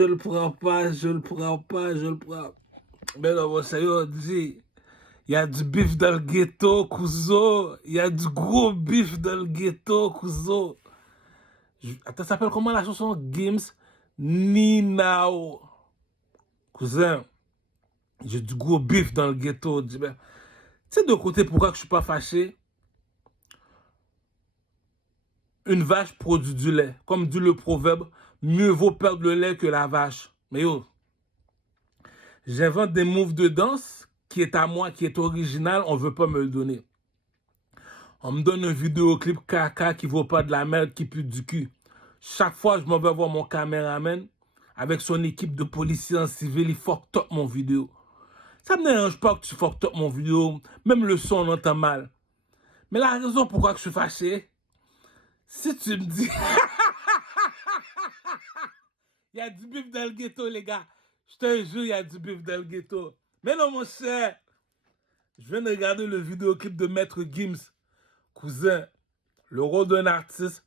Je le prends pas, je le prends pas, je le prends. Mais non, mon sérieux, dit, il y a du bif dans le ghetto, cousin. Il y a du gros bif dans le ghetto, cousin. Attends, ça s'appelle comment la chanson? Gims Ninao. Cousin, j'ai du gros bif dans le ghetto. Tu sais de côté pourquoi que je suis pas fâché? Une vache produit du lait. Comme dit le proverbe, mieux vaut perdre le lait que la vache. Mais yo, j'invente des moves de danse qui est à moi, qui est original, on veut pas me le donner. On me donne un vidéoclip caca qui vaut pas de la merde, qui pue du cul. Chaque fois, je m'en vais voir mon caméraman avec son équipe de policiers en civil, il fuck up mon vidéo. Ça me dérange pas que tu fuck up mon vidéo, même le son on entend mal. Mais la raison pourquoi que je suis fâché, si tu me dis, il y a du bif dans le ghetto, les gars. Je te jure, il y a du bif dans le ghetto. Mais non, mon cher, je viens de regarder le vidéoclip de Maître Gims. Cousin, le rôle d'un artiste,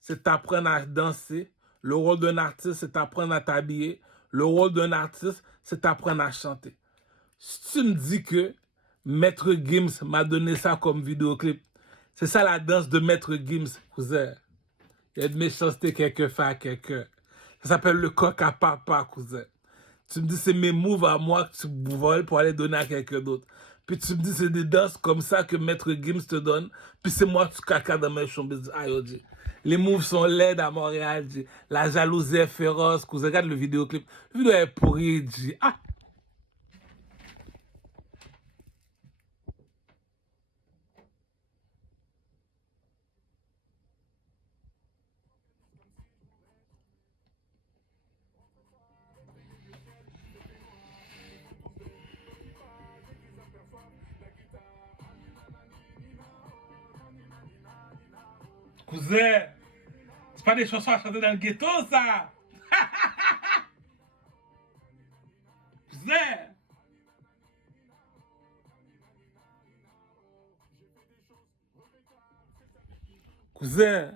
c'est t'apprendre à danser. Le rôle d'un artiste, c'est t'apprendre à t'habiller. Le rôle d'un artiste, c'est t'apprendre à chanter. Si tu me dis que Maître Gims m'a donné ça comme vidéoclip, c'est ça la danse de Maître Gims, cousin. Il y a de méchanceté quelque part à quelqu'un. Ça s'appelle le coq à papa, cousin. Tu me dis c'est mes moves à moi que tu voles pour aller donner à quelqu'un d'autre. Puis tu me dis c'est des danses comme ça que Maître Gims te donne. Puis c'est moi que tu caca dans mes chambres. Aïe, oh, les moves sont laides à Montréal. La jalousie est féroce. Cousin, regarde le vidéoclip. Le vidéo est pourri. Ah! Cousin, c'est pas des chansons à chanter dans le ghetto, ça! Cousin! Cousin,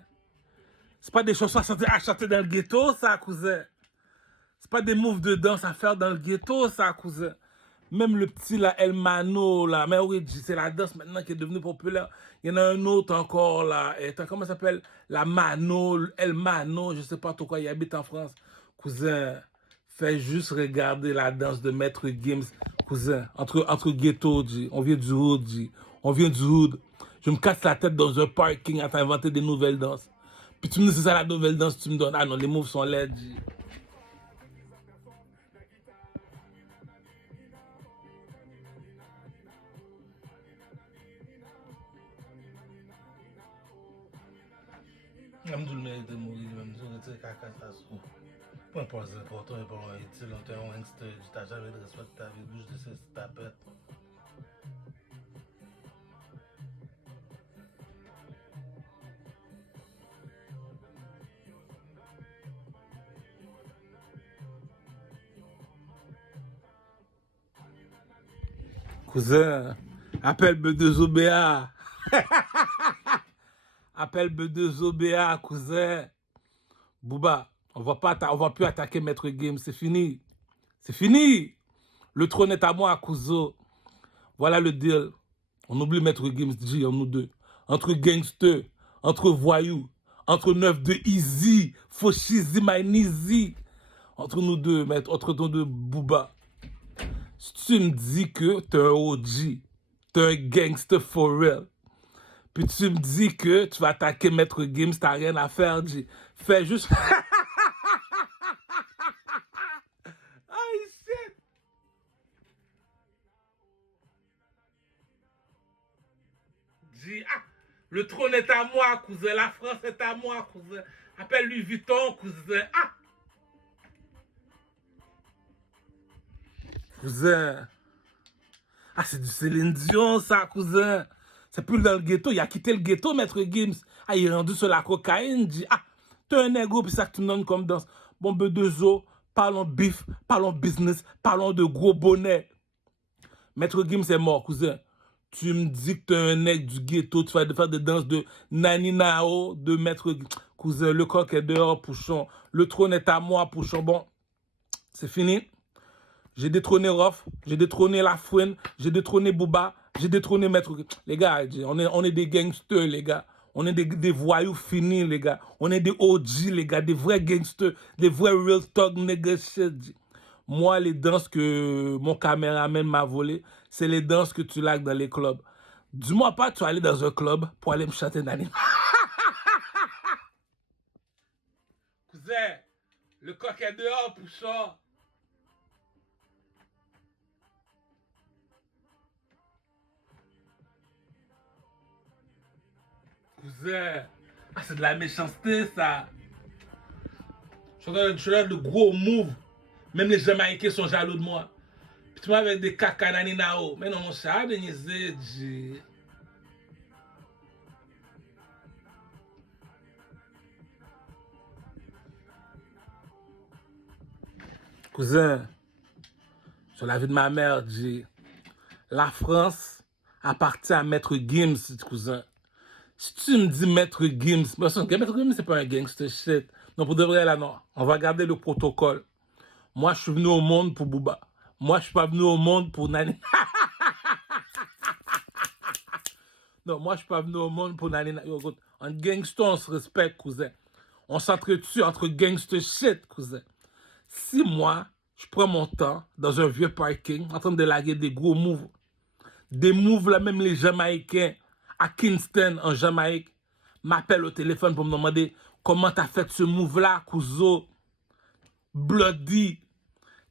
c'est pas des chansons à chanter dans le ghetto, ça, cousin. C'est pas des moves de danse à faire dans le ghetto, ça, cousin. Même le petit, là, El Mano, là. Mais oui, c'est la danse maintenant qui est devenue populaire. Il y en a un autre encore, là. Et comment ça s'appelle? La Mano, El Mano, je sais pas trop quoi. Il habite en France. Cousin, fais juste regarder la danse de Maître Gims. Cousin, entre ghetto, on vient du hood, on vient du hood. Je me casse la tête dans un parking à t'inventer des nouvelles danses. Puis tu me dis, c'est ça la nouvelle danse, tu me donnes. Ah non, les moves sont laids, Alhamdoulilah, il était mort, même si on était caca, ça se peu importe, c'est important, et bon, tu sais, t'es un gangster, tu t'as jamais de respect de ta vie, bouge de ces tapettes. Cousin, appelle B2OBA. Appelle B2OBA, cousin. Bouba, on va plus attaquer Maître Game, c'est fini. C'est fini. Le trône est à moi, cousin. Voilà le deal. On oublie Maître Games G, nous deux. Entre gangsters, entre voyous, entre 9 de Easy, Foshizi, Easy. Entre nous deux, maître, entre nous deux, Booba. Si tu me dis que t'es un OG, t'es un gangster for real, puis tu me dis que tu vas attaquer Maître Games, t'as rien à faire, G. Fais juste... Oh shit! G, ah! Le trône est à moi, cousin. La France est à moi, cousin. Appelle Louis Vuitton, cousin. Ah! Cousin. Ah, c'est du Céline Dion, ça, cousin. C'est plus dans le ghetto. Il a quitté le ghetto, Maître Gims. Ah, il est rendu sur la cocaïne. Dit, ah, t'es un égo, puis ça que tu me donnes comme danse. Bon, B2O, parlons bif, parlons business, parlons de gros bonnets. Maître Gims est mort, cousin. Tu me dis que t'es un nègre du ghetto, tu vas faire des danses de Nani Nao, de Maître Gims. Cousin, le coq est dehors, Pouchon. Le trône est à moi, Pouchon. Bon, C'est fini. J'ai détrôné Rof, j'ai détrôné Lafouine, j'ai détrôné Booba, j'ai détrôné Maître. Les gars, on est des gangsters, les gars. On est des voyous finis, les gars. On est des OG, les gars, des vrais gangsters, des vrais real talk nigga shit. Moi, les danses que mon caméraman m'a volées, c'est les danses que tu likes dans les clubs. Dis-moi pas, tu vas aller dans un club pour aller me chanter Nani. Cousin, le coq est dehors, poussant. Cousin, ah, c'est de la méchanceté, ça. Je suis là de gros move. Même les Jamaïcains sont jaloux de moi. Puis tu vois avec des caca naninao. Mais non, mon chat, de niaiser, cousin, sur la vie de ma mère, la France appartient à Maître Gims, cousin. Si tu me dis Maître Gims, Maître Gims, c'est pas un gangster shit. Non, pour de vrai, là, non. On va garder le protocole. Moi, je suis venu au monde pour Booba. Moi, je suis pas venu au monde pour Nani. Non, moi, je suis pas venu au monde pour Nani. En gangster, on se respecte, cousin. On s'entretue entre gangster shit, cousin. Si moi, je prends mon temps dans un vieux parking, en train de laguer des gros moves, des moves là, même les Jamaïcains, à Kingston, en Jamaïque, m'appellent au téléphone pour me demander comment t'as fait ce move-là, cousin, bloody.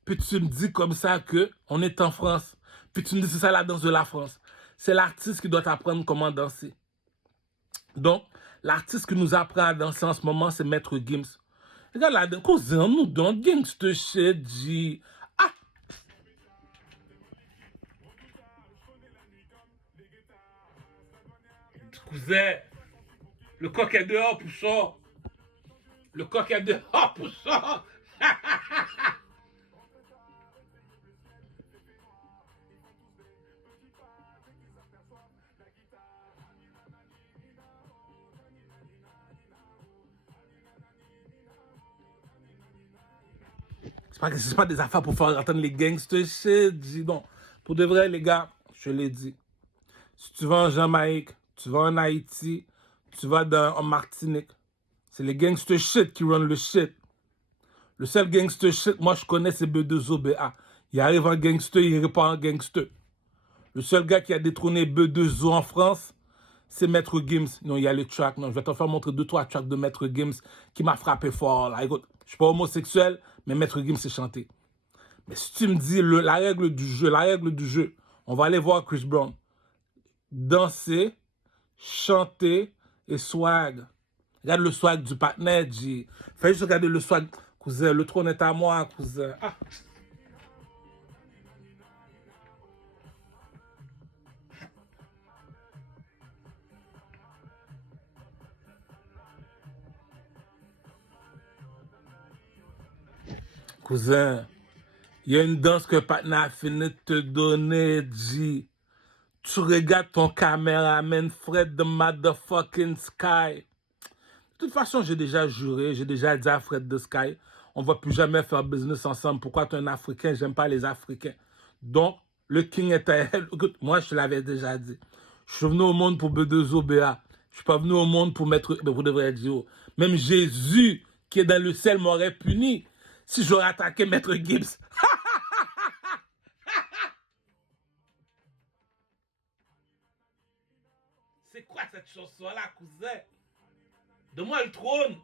Puis tu me dis comme ça que on est en France. Puis tu me dis c'est ça la danse de la France. C'est l'artiste qui doit t'apprendre comment danser. Donc, l'artiste qui nous apprend à danser en ce moment, c'est Maître Gims. Regarde là, cousin, nous donne gangster shit, G. Ah! Cousin, le coq est dehors pour ça. Le coq est dehors pour ça. C'est pas des affaires pour faire entendre les gangsters shit, dis donc. Pour de vrai, les gars, je l'ai dit. Si tu vas en Jamaïque, tu vas en Haïti, tu vas en Martinique, c'est les gangsters shit qui run le shit. Le seul gangster shit, moi je connais, c'est B2OBA. Il arrive en gangster, il repart en gangster. Le seul gars qui a détrôné B2O en France, c'est Maître Gims. Non, il y a les tracks. Non, je vais te faire montrer 2-3 tracks de Maître Gims qui m'a frappé fort. Là. Écoute, je suis pas homosexuel, mais Maître Gims c'est chanté. Mais si tu me dis la règle du jeu, on va aller voir Chris Brown. Danser, chanter et swag. Regarde le swag du partenaire, G. Fais juste regarder le swag. Cousin, le trône est à moi, cousin. Ah. Cousin, il y a une danse que le partenaire a fini de te donner, G. Tu regardes ton caméraman Fred the motherfucking Sky. De toute façon, j'ai déjà juré, j'ai déjà dit à Fred the Sky, on va plus jamais faire business ensemble. Pourquoi tu es un Africain? J'aime pas les Africains. Donc, le King est à elle. Écoute, moi, je te l'avais déjà dit. Je suis venu au monde pour B2OBA. Je suis pas venu au monde pour mettre... Mais vous devrez dire, même Jésus, qui est dans le ciel, m'aurait puni si j'aurais attaqué Maître Gims. C'est quoi cette chanson-là, cousin? Donne-moi le trône.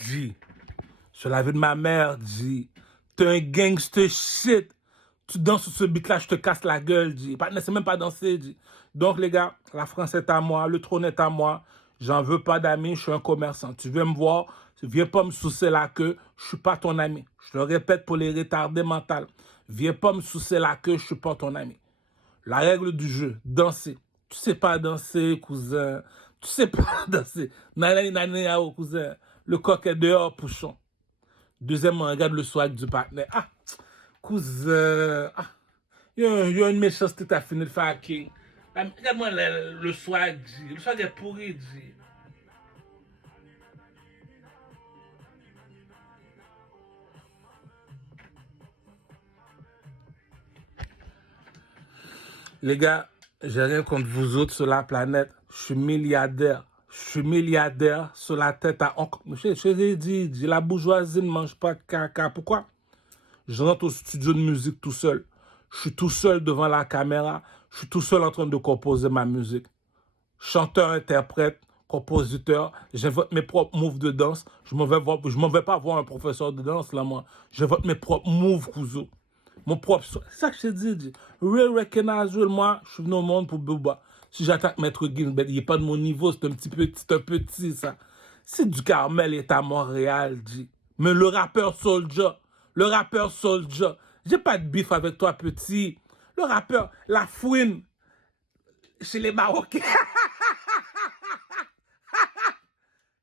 G, sur la vie de ma mère, G, t'es un gangster shit. Tu danses sur ce beat-là, je te casse la gueule, G. C'est même pas danser, G. Donc, les gars, la France est à moi, le trône est à moi. J'en veux pas d'amis, je suis un commerçant. Tu veux me voir, tu viens pas me soucier la queue, je suis pas ton ami. Je le répète pour les retardés mentaux. Viens pas me soucier la queue, je suis pas ton ami. La règle du jeu, danser. Tu sais pas danser, cousin. Tu sais pas danser. Nanani, nanani, cousin. Le coq est dehors, pouchon. Deuxièmement, regarde le swag du partenaire. Ah, cousin. Ah, il y a une méchanceté, t'as fini de faire king. Ah, regarde-moi le swag, G. Le swag est pourri, G. Les gars, j'ai rien contre vous autres sur la planète. Je suis milliardaire. Je suis milliardaire sur la tête à oncle. Je l'ai dit, la bourgeoisie ne mange pas de caca. Pourquoi? Je rentre au studio de musique tout seul. Je suis tout seul devant la caméra. Je suis tout seul en train de composer ma musique. Chanteur, interprète, compositeur. J'invente mes propres moves de danse. Je m'en vais pas voir un professeur de danse, là, moi. J'invente mes propres moves, cousin. Mon propre... C'est ça que je t'ai dit. Real recognize real. Moi, je suis venu au monde pour Booba. Si j'attaque Maître Gims, ben, il n'est pas de mon niveau. C'est un petit, ça. C'est du Carmel est à Montréal, dit. Mais le rappeur Soulja, j'ai pas de bif avec toi, petit. Le rappeur, la fouine, chez les Marocains.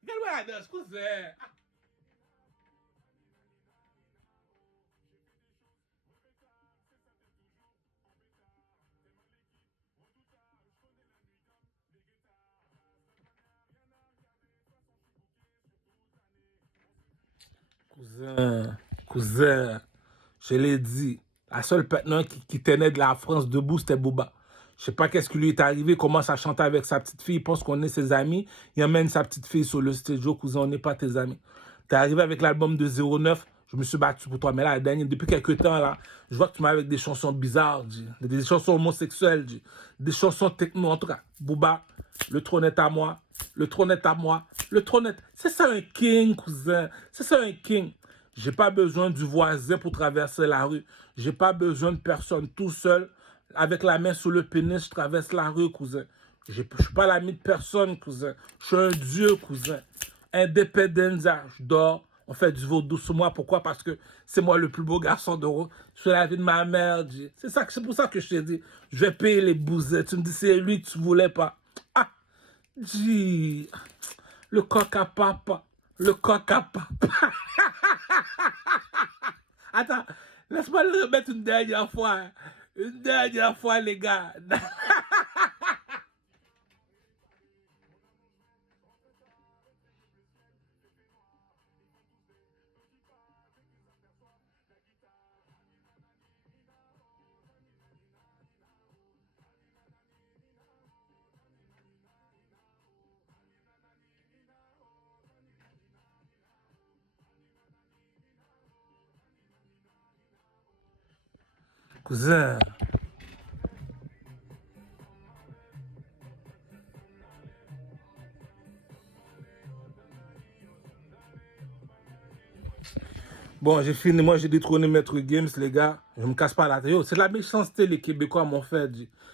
Regarde-moi la danse, cousin. Cousin, je l'ai dit, la seule partenaire qui tenait de la France debout, c'était Booba. Je sais pas qu'est-ce qui lui est arrivé, il commence à chanter avec sa petite fille, il pense qu'on est ses amis, il emmène sa petite fille sur le studio, cousin, on n'est pas tes amis. T'es arrivé avec l'album de 09, je me suis battu pour toi, mais là, depuis quelques temps, là, je vois que tu m'as avec des chansons bizarres, des chansons homosexuelles, des chansons techno, en tout cas, Booba, le trône est à moi, le trône est à moi, le trône est... C'est ça un king, cousin, c'est ça un king. J'ai pas besoin du voisin pour traverser la rue. J'ai pas besoin de personne tout seul. Avec la main sur le pénis, je traverse la rue, cousin. Je suis pas l'ami de personne, cousin. Je suis un dieu, cousin. Independenza, je dors. On fait du vaudou sur moi. Pourquoi? Parce que c'est moi le plus beau garçon d'Euro. Je fais la vie de ma mère, G. C'est pour ça que je t'ai dit. Je vais payer les bousets. Tu me dis, c'est lui que tu voulais pas. Ah, G. Le coq à papa. Le coq à papa. Attends, laisse-moi le remettre une dernière fois. Une dernière fois, les gars. Cousin. Bon, j'ai fini. Moi, j'ai détrôné Maître Gims, les gars. Je me casse pas la tête. C'est de la méchanceté, les Québécois m'ont fait.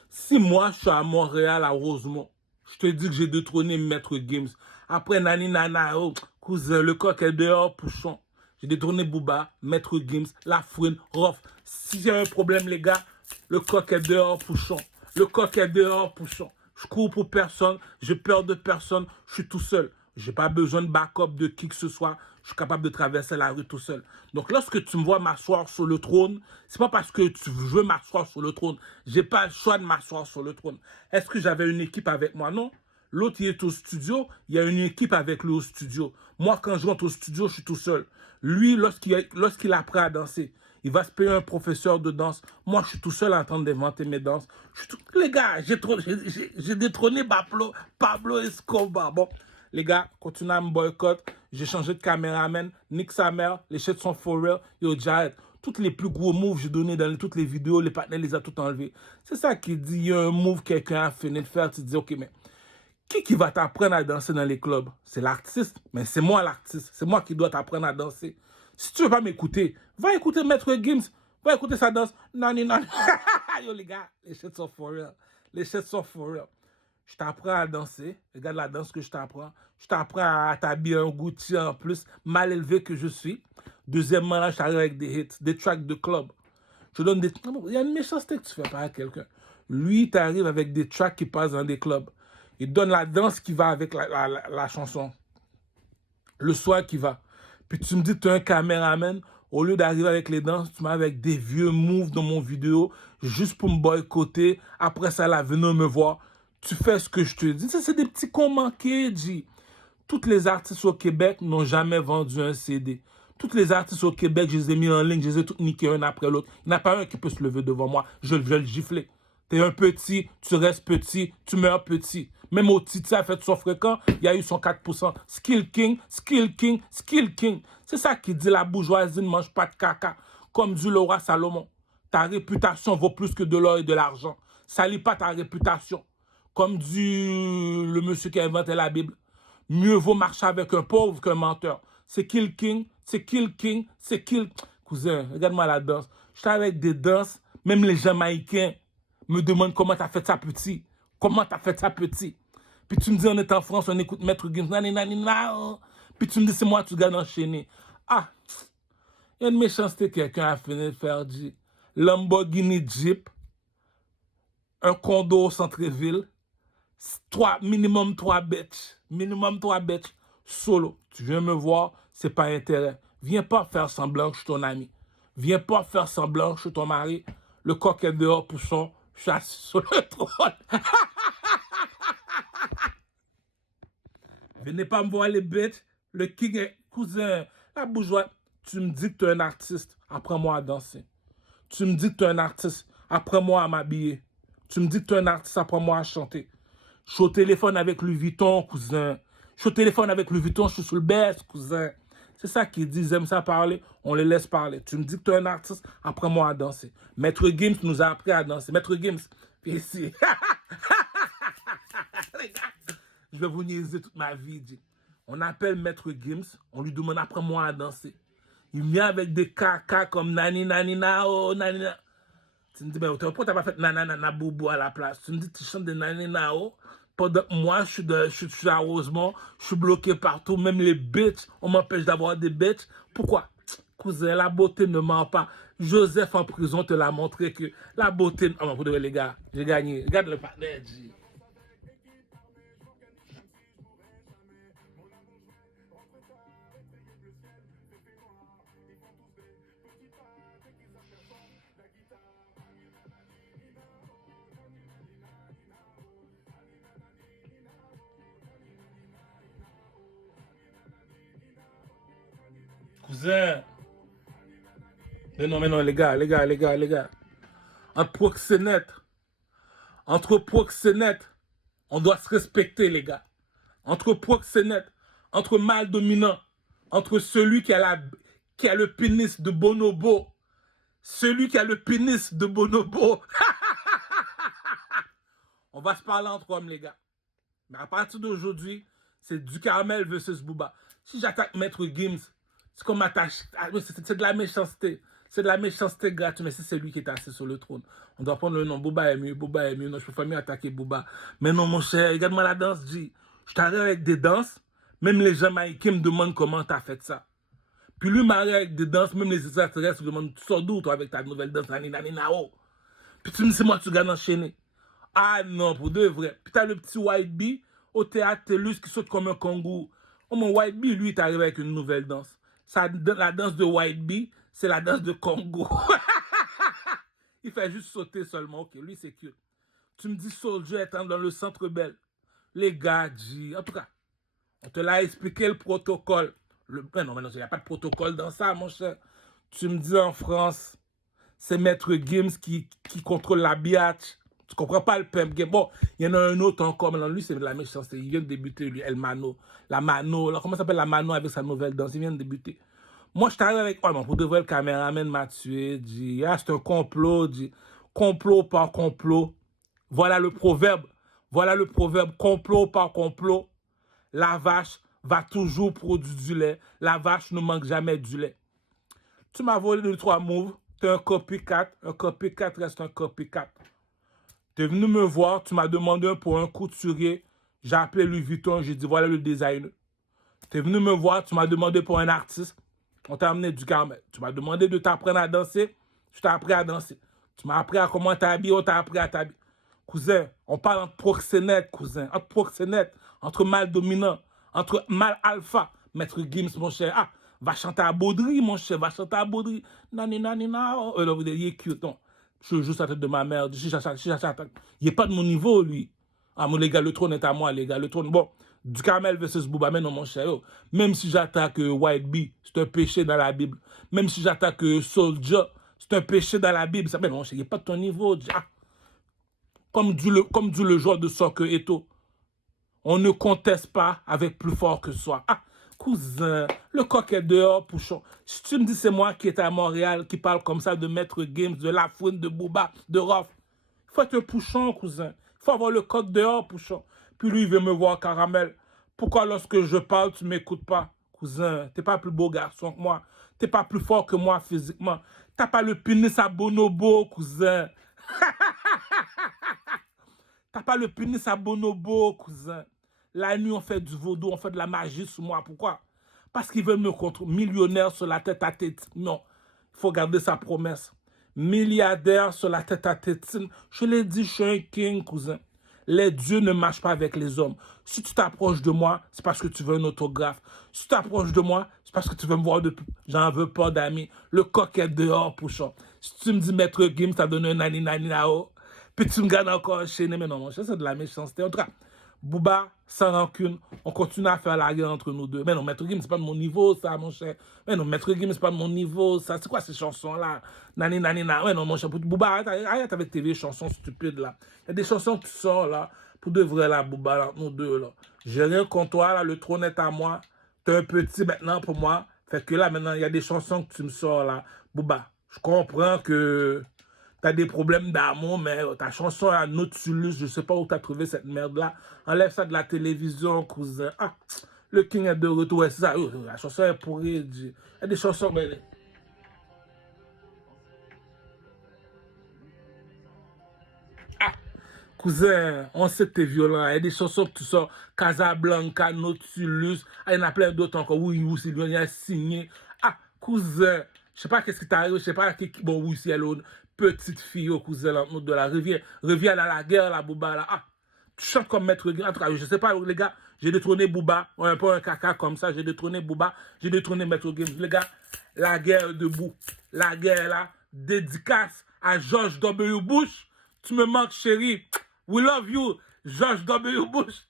Si moi, je suis à Montréal, à Rosemont, je te dis que j'ai détrôné Maître Gims. Après, nani, nana, oh, cousin, le coq est dehors, pouchon. J'ai détrôné Booba, Maître Gims, La Fouine, Rof. Si j'ai un problème, les gars, le coq est dehors, pouchon. Le coq est dehors, pouchon. Je cours pour personne, j'ai peur de personne, je suis tout seul. J'ai pas besoin de backup de qui que ce soit. Je suis capable de traverser la rue tout seul. Donc, lorsque tu me vois m'asseoir sur le trône, c'est pas parce que tu veux m'asseoir sur le trône. J'ai pas le choix de m'asseoir sur le trône. Est-ce que j'avais une équipe avec moi? Non. L'autre, il est au studio. Il y a une équipe avec lui au studio. Moi, quand je rentre au studio, je suis tout seul. Lui, lorsqu'il apprend à danser, il va se payer un professeur de danse. Moi, je suis tout seul en train d'inventer mes danses. Les gars, j'ai détrôné Pablo Escobar. Bon, les gars, continuez à me boycott. J'ai changé de caméraman. Nick sa mère. Les shit sont for real. Yo, j'arrête. Toutes les plus gros moves que j'ai donnés dans toutes les vidéos, les partenaires les a tout enlevés. C'est ça qui dit, il y a un move que quelqu'un a fini de faire. Tu te dis, ok, mais qui va t'apprendre à danser dans les clubs? C'est l'artiste. Mais c'est moi l'artiste. C'est moi qui dois t'apprendre à danser. Si tu veux pas m'écouter, va écouter Maître Gims. Va écouter sa danse. Non, non, non. Yo, les gars, les shit sont for real. Les shit sont for real. Je t'apprends à danser. Regarde la danse que je t'apprends. Je t'apprends à t'habiller un Gucci en plus, mal élevé que je suis. Deuxièmement, là, je t'arrive avec des hits, des tracks de club. Je donne des... Il y a une méchanceté que tu fais pas à quelqu'un. Lui, t'arrive avec des tracks qui passent dans des clubs. Il donne la danse qui va avec la chanson. le soir qui va. Puis tu me dis que tu es un caméraman. Au lieu d'arriver avec les danses, tu m'as avec des vieux moves dans mon vidéo juste pour me boycotter. Après ça, là, venez me voir. Tu fais ce que je te dis. Ça, c'est des petits cons manqués, G. Tous les artistes au Québec n'ont jamais vendu un CD. Tous les artistes au Québec, je les ai mis en ligne, je les ai tous niqués un après l'autre. Il n'y en a pas un qui peut se lever devant moi. Je vais le gifler. T'es un petit, tu restes petit, tu meurs petit. Même au Titi a fait son fréquent, il y a eu son 4%. Skill King, Skill King, Skill King. C'est ça qui dit la bourgeoisie ne mange pas de caca. Comme dit le roi Salomon. Ta réputation vaut plus que de l'or et de l'argent. Salis pas ta réputation. Comme dit le monsieur qui a inventé la Bible. Mieux vaut marcher avec un pauvre qu'un menteur. C'est Kill King, c'est Kill King, c'est Kill... Cousin, regarde-moi la danse. Je suis avec des danses, même les Jamaïcains me demandent comment t'as fait ça petit. Comment t'as fait ça petit. Puis tu me dis, on est en France, on écoute Maître Gims, puis tu me dis, c'est moi, tu gardes enchaîné. Ah, il y a une méchanceté quelqu'un a fini de faire dire. Lamborghini Jeep, un condo au centre-ville, minimum 3 bitches. Minimum 3 bitches. Solo. Tu viens me voir, c'est pas intérêt. Viens pas faire semblant que je suis ton ami. Viens pas faire semblant que je suis ton mari. Le coq est dehors, pousson. Je suis assis sur le trône. Venez pas me voir les bitches. Le king est cousin. La bourgeoise. Tu me dis que tu es un artiste. Apprends-moi à danser. Tu me dis que tu es un artiste. Apprends-moi à m'habiller. Tu me dis que tu es un artiste. Apprends-moi à chanter. Je suis au téléphone avec Louis Vuitton, cousin. Je suis au téléphone avec Louis Vuitton, je suis sur le best, cousin. C'est ça qu'ils disent, ils aiment ça parler, on les laisse parler. Tu me dis que tu es un artiste, apprends-moi à danser. Maître Gims nous a appris à danser. Maître Gims, viens ici. Je vais vous niaiser toute ma vie. Dit. On appelle Maître Gims, on lui demande apprends-moi à danser. Il vient avec des caca comme nani nani nao, nani na. Tu me dis, mais pourquoi t'as pas fait nanana boubou à la place? Tu me dis, tu chantes des nani nao. Pendant que moi, je suis à Rosemont, je suis bloqué partout, même les bitches, on m'empêche d'avoir des bitches. Pourquoi? Cousin, la beauté ne ment pas. Joseph en prison te l'a montré que la beauté... Ah, vous devez les gars, j'ai gagné. Regarde le partenaire, G. Cousin. Mais non, les gars. Entre proxénètes, on doit se respecter, les gars. Entre proxénètes, entre mâles dominants, entre celui qui a le pénis de Bonobo, celui qui a le pénis de Bonobo. On va se parler entre hommes, les gars. Mais à partir d'aujourd'hui, c'est du Carmel versus Booba. Si j'attaque Maître Gims, c'est comme attache. C'est de la méchanceté. C'est de la méchanceté gratuite, mais si c'est lui qui est assis sur le trône. On doit prendre le nom. Booba est mieux. Non, je peux pas mieux attaquer Booba. Mais non, mon cher, regarde-moi la danse, G. Je t'arrive avec des danses. Même les Jamaïcains me demandent comment t'as fait ça. Puis lui m'arrive avec des danses. Même les extraterrestres me demandent, tu sors d'où, toi, avec ta nouvelle danse, nani, nani, nao. Puis tu me dis, c'est moi, tu gardes enchaîné. Ah non, pour de vrai. Puis t'as le petit White Bee au théâtre Tellus qui saute comme un kangourou. Oh, mon White Bee, lui, il est arrivé avec une nouvelle danse. La danse de White Bee, c'est la danse de Congo. Il fait juste sauter seulement. Ok, lui, c'est cute. Tu me dis Soldier étant dans le centre belle. Les gars, G. En tout cas, on te l'a expliqué le protocole. Mais non, il n'y a pas de protocole dans ça, mon cher. Tu me dis en France, c'est Maître Gims qui contrôle la biatch. Tu comprends pas le pimp game. Bon, il y en a un autre encore. Maintenant, lui, c'est de la méchanceté. Il vient de débuter, lui, El Mano. La Mano. Là, comment s'appelle la Mano avec sa nouvelle danse? Il vient de débuter. Moi, je t'arrive avec... Oh, mais pour de vrai, le caméraman m'a tué. Dit, ah, c'est un complot. Dit, complot par complot. Voilà le proverbe. Complot par complot. La vache va toujours produire du lait. La vache ne manque jamais du lait. Tu m'as volé 2-3 moves. T'es un copycat. Un copycat reste un copycat. Tu es venu me voir, tu m'as demandé pour un couturier. J'ai appelé Louis Vuitton, j'ai dit voilà le designer. Tu es venu me voir, tu m'as demandé pour un artiste. On t'a amené du Carmel. Tu m'as demandé de t'apprendre à danser. Je t'ai appris à danser. Tu m'as appris à comment t'habiller, on t'a appris à t'habiller. Cousin, on parle entre proxénètes, cousin. Entre proxénètes, entre mâles dominants, entre mâles alpha. Maître Gims, mon cher. Ah, va chanter à Baudry, mon cher. Va chanter à Baudry. Nani, nani, na. Là, vous dites, il est cute. Non. Je joue sa tête de ma mère. Il n'est pas de mon niveau, lui. Ah, mon les gars, le trône est à moi, les gars. Le trône. Bon, du Camel versus Booba, mais non, mon cher. Yo. Même si j'attaque White Bee, c'est un péché dans la Bible. Même si j'attaque Soulja, c'est un péché dans la Bible. Ça, mais mon cher, il n'est pas de ton niveau. Ah. Comme dit le joueur de soccer Eto'o. On ne conteste pas avec plus fort que soi. Ah, cousin, le coq est dehors, Pouchon. Si tu me dis c'est moi qui étais à Montréal, qui parle comme ça de Maître Gims, de Lafouine, de Booba, de Rof, il faut être un Pouchon, cousin. Il faut avoir le coq dehors, Pouchon. Puis lui, il veut me voir, Caramel. Pourquoi lorsque je parle, tu ne m'écoutes pas? Cousin, t'es pas plus beau garçon que moi. T'es pas plus fort que moi physiquement. T'as pas le pénis à bonobo, cousin. T'as pas le pénis à bonobo, cousin. La nuit, on fait du vaudou, on fait de la magie sur moi. Pourquoi? Parce qu'ils veulent me contre millionnaire sur la tête à tête. Non, il faut garder sa promesse. Milliardaire sur la tête à tête. Je l'ai dit, je suis un king, cousin. Les dieux ne marchent pas avec les hommes. Si tu t'approches de moi, c'est parce que tu veux un autographe. Si tu t'approches de moi, c'est parce que tu veux me voir depuis. J'en veux pas d'amis. Le coq est dehors, Pouchon. Si tu me dis Maître Gims, t'as donné un nani nani nao. Puis tu me gardes encore enchaîné. Mais non, mon cher, c'est de la méchanceté. En tout cas, Booba, sans rancune, on continue à faire la guerre entre nous deux. Mais non, Maître Gims, c'est pas de mon niveau, ça, mon cher. Mais non, Maître Gims, c'est pas de mon niveau, ça. C'est quoi ces chansons-là? Nani, nani, na. Ouais, non, mon cher. Booba, arrête avec tes vieilles chansons stupides, là. Il y a des chansons que tu sors, là, pour de vrai, là, Booba, là, nous deux, là. J'ai rien contre toi, là, le trône est à moi. T'es un petit maintenant pour moi. Fait que là, maintenant, il y a des chansons que tu me sors, là. Booba, je comprends que t'as des problèmes d'amour, mais ta chanson à Nautilus, je sais pas où t'as trouvé cette merde-là. Enlève ça de la télévision, cousin. Ah, le King est de retour. Ouais, c'est ça. La chanson est pourrie. Il y a des chansons, mais... Ah, cousin, on sait que t'es violent. Il y a des chansons que tu sors. Casablanca, Nautilus. Ah, il y en a plein d'autres encore. Oui, oui, c'est bien, il y a signé. Ah, cousin, je sais pas qu'est-ce qui t'arrive. Je sais pas qui... Bon, oui, si elle est petite fille au cousin de la rivière. Reviens à la guerre, la Booba, là. Ah, tu chantes comme Maître Gims. En tout cas, je sais pas, les gars, j'ai détrôné Booba. Un peu un caca comme ça, j'ai détrôné Booba. J'ai détrôné Maître Gims. Les gars, la guerre debout. La guerre, là, dédicace à George W. Bush. Tu me manques, chérie. We love you, George W. Bush.